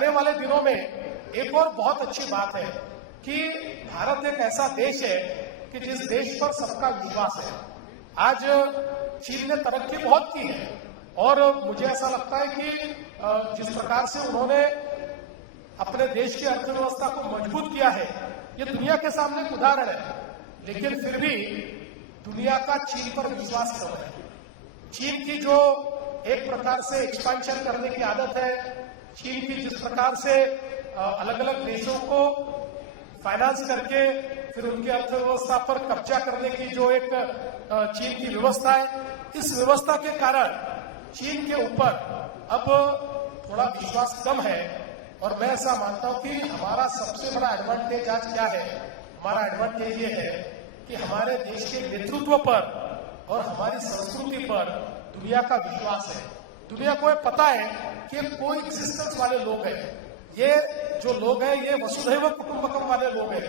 आने वाले दिनों में एक और बहुत अच्छी बात है कि भारत एक ऐसा देश है कि जिस देश पर सबका विश्वास है। आज चीन ने तरक्की बहुत की है और मुझे ऐसा लगता है कि जिस प्रकार से उन्होंने अपने देश की अर्थव्यवस्था को मजबूत किया है, ये दुनिया के सामने एक उदाहरण है। लेकिन फिर भी दुनिया का चीन पर विश्वास कम है। चीन की जो एक प्रकार से एक्सपेंशन करने की आदत है, चीन की जिस प्रकार से अलग अलग देशों को फाइनेंस करके फिर उनकी अर्थव्यवस्था पर कब्जा करने की जो एक चीन की व्यवस्था है, इस व्यवस्था के कारण चीन के ऊपर अब थोड़ा विश्वास कम है। और मैं ऐसा मानता हूं कि हमारा सबसे बड़ा एडवांटेज आज क्या है? हमारा एडवांटेज ये है कि हमारे देश के नेतृत्व पर और हमारी संस्कृति पर दुनिया का विश्वास है। दुनिया को पता है कि कोई एग्जिस्टेंस वाले लोग हैं, ये जो लोग हैं ये वसुधैव कुटुंबकम वाले लोग हैं,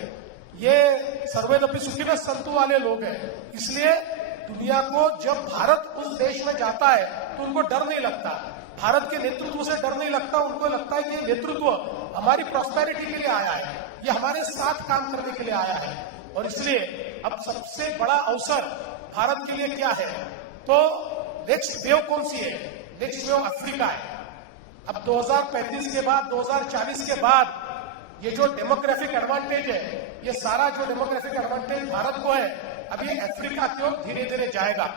ये सर्वेदपि सुखिनः सन्तु वाले लोग हैं। इसलिए दुनिया को जब भारत उस देश में जाता है तो उनको डर नहीं लगता, भारत के नेतृत्व से डर नहीं लगता। उनको लगता है कि ये नेतृत्व हमारी प्रॉस्पेरिटी के लिए आया है, ये हमारे साथ काम करने के लिए आया है। और इसलिए अब सबसे बड़ा अवसर भारत के लिए क्या है? तो नेक्स्ट वेव कौन सी है? नेक्स्ट वेव अफ्रीका है। अब 2035 के बाद, 2040 के बाद ये जो डेमोग्राफिक एडवांटेज है, ये सारा जो डेमोग्राफिक एडवांटेज भारत को है, अब ये अफ्रीका की ओर धीरे धीरे जाएगा।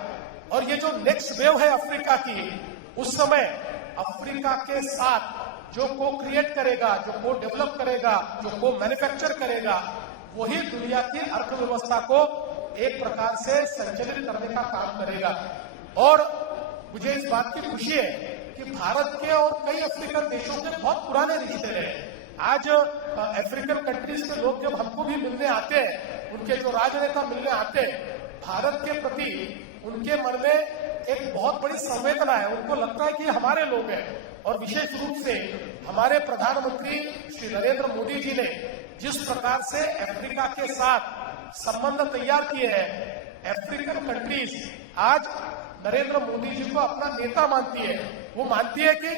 और ये जो नेक्स्ट वेव है अफ्रीका की, उस समय अफ्रीका के साथ जो को क्रिएट करेगा, जो को डेवलप करेगा, जो को मैन्युफैक्चर करेगा, वही दुनिया की अर्थव्यवस्था को एक प्रकार से संचालित करने का काम करेगा। और मुझे इस बात की खुशी है कि भारत के और कई अफ्रीकन देशों के बहुत पुराने रिश्ते रहे। आज अफ्रीकन कंट्रीज के लोग जब हमको भी मिलने आते हैं, उनके जो राजनेता मिलने आते हैं, भारत के प्रति उनके मन में एक बहुत बड़ी संवेदना है। उनको लगता है कि हमारे लोग हैं। और विशेष रूप से हमारे प्रधानमंत्री श्री नरेंद्र मोदी जी ने जिस प्रकार से अफ्रीका के साथ संबंध तैयार किए हैं, अफ्रीकन कंट्रीज आज नरेंद्र मोदी जी को अपना नेता मानती है। वो मानती है कि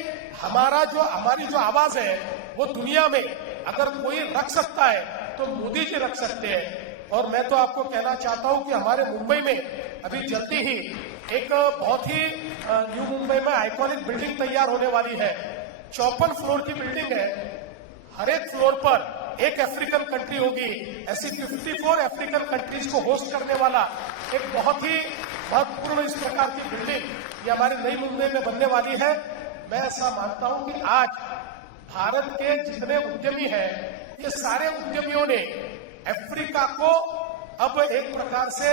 हमारी जो आवाज है वो दुनिया में अगर कोई रख सकता है तो मोदी जी रख सकते हैं। और मैं तो आपको कहना चाहता हूं कि हमारे मुंबई में अभी जल्दी ही एक बहुत ही न्यू मुंबई में आइकॉनिक बिल्डिंग तैयार होने वाली है। 54 फ्लोर की बिल्डिंग है। हर एक फ्लोर पर एक अफ्रीकन कंट्री होगी। ऐसी 54 अफ्रीकन कंट्रीज को होस्ट करने वाला एक बहुत ही महत्वपूर्ण इस प्रकार की बिल्डिंग ये हमारी नई मुंबई में बनने वाली है। मैं ऐसा मानता हूं कि आज भारत के जितने उद्यमी हैं, ये सारे उद्यमियों ने अफ्रीका को अब एक प्रकार से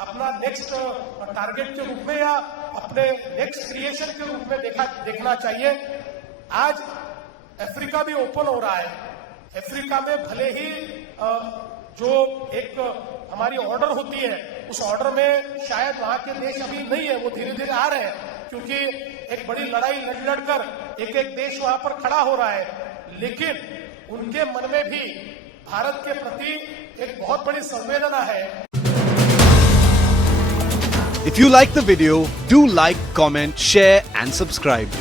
अपना नेक्स्ट टारगेट के रूप में या अपने नेक्स्ट क्रिएशन के रूप में देखना चाहिए। आज अफ्रीका भी ओपन हो रहा है। अफ्रीका में भले ही जो एक हमारी ऑर्डर होती है, उस ऑर्डर में शायद वहां के देश अभी नहीं है, वो धीरे धीरे आ रहे हैं, क्योंकि एक बड़ी लड़ाई लड़कर एक एक देश वहां पर खड़ा हो रहा है। लेकिन उनके मन में भी भारत के प्रति एक बहुत बड़ी संवेदना है। If you like the video, do like, comment, share and subscribe.